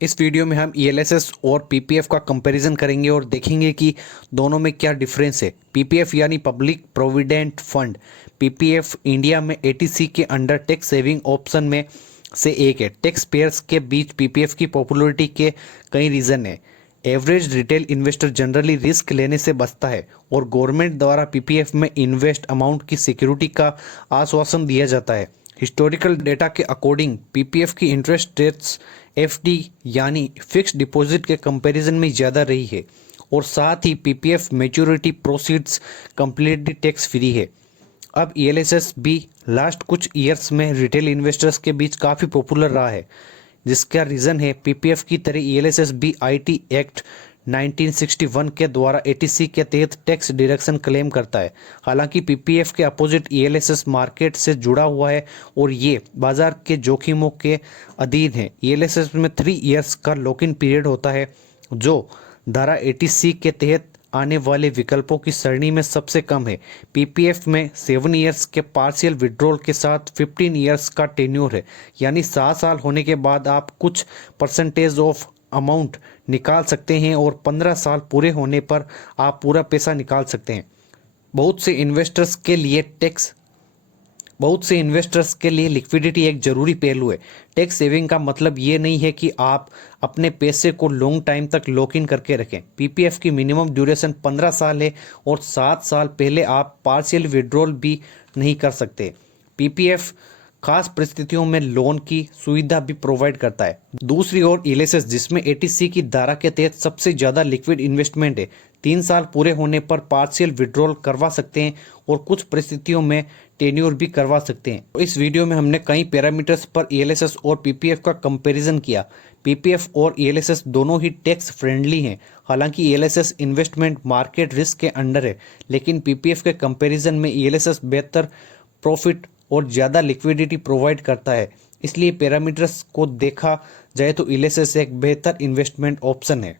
इस वीडियो में हम ईएलएसएस और पीपीएफ का कंपैरिजन करेंगे और देखेंगे कि दोनों में क्या डिफरेंस है। पीपीएफ यानी public provident fund. PPF India में एटीसी के अंडर टैक्स सेविंग ऑप्शन में से एक है। टैक्स पेयर्स के बीच पीपीएफ की पॉपुलैरिटी के कई रीज़न है। Average retail investor generally risk लेने से बचता है और गवर्नमेंट द्वारा पीपीएफ में इन्वेस्ट अमाउंट की सिक्योरिटी का आश्वासन दिया जाता है। हिस्टोरिकल डेटा के अकॉर्डिंग पीपीएफ की इंटरेस्ट रेट्स एफडी यानी फिक्स्ड डिपॉजिट के कंपैरिजन में ज़्यादा रही है और साथ ही PPF maturity proceeds completely tax free है। अब ईएलएसएस भी लास्ट कुछ ईयर्स में रिटेल इन्वेस्टर्स के बीच काफ़ी पॉपुलर रहा है, जिसका रीज़न है पीपीएफ की तरह ईएलएसएस भी आईटी एक्ट 1961 के द्वारा एटीसी के तहत टैक्स डिडक्शन क्लेम करता है। हालांकि पीपीएफ के अपोजिट ईएलएसएस मार्केट से जुड़ा हुआ है और ये बाजार के जोखिमों के अधीन है। ईएलएसएस में 3 इयर्स का लॉक इन पीरियड होता है, जो धारा एटीसी के तहत आने वाले विकल्पों की श्रेणी में सबसे कम है। पीपीएफ में 7 इयर्स के पार्शियल विड्रॉल के साथ 15 इयर्स का टेन्योर है, यानी 7 साल होने के बाद आप कुछ परसेंटेज ऑफ अमाउंट निकाल सकते हैं और 15 साल पूरे होने पर आप पूरा पैसा निकाल सकते हैं। बहुत से इन्वेस्टर्स के लिए लिक्विडिटी एक जरूरी पहलू है। टैक्स सेविंग का मतलब ये नहीं है कि आप अपने पैसे को लॉन्ग टाइम तक लॉक इन करके रखें। पीपीएफ की मिनिमम ड्यूरेशन 15 साल है और 7 साल पहले आप पार्शियल विड्रॉल भी नहीं कर सकते। पीपीएफ खास परिस्थितियों में लोन की सुविधा भी प्रोवाइड करता है। दूसरी ओर ईएलएसएस, जिसमें एटीसी की धारा के तहत सबसे ज़्यादा लिक्विड इन्वेस्टमेंट है, 3 साल पूरे होने पर पार्शियल विड्रॉल करवा सकते हैं और कुछ परिस्थितियों में टेन्योर भी करवा सकते हैं। तो इस वीडियो में हमने कई पैरामीटर्स पर ईएलएसएस और पीपीएफ का कंपैरिजन किया। पीपीएफ और ईएलएसएस दोनों ही टैक्स फ्रेंडली हैं। हालांकि ईएलएसएस इन्वेस्टमेंट मार्केट रिस्क के अंडर है, लेकिन पीपीएफ के कंपैरिजन में ईएलएसएस बेहतर प्रॉफिट और ज़्यादा लिक्विडिटी प्रोवाइड करता है। इसलिए पैरामीटर्स को देखा जाए तो ईएलएसएस एक बेहतर इन्वेस्टमेंट ऑप्शन है।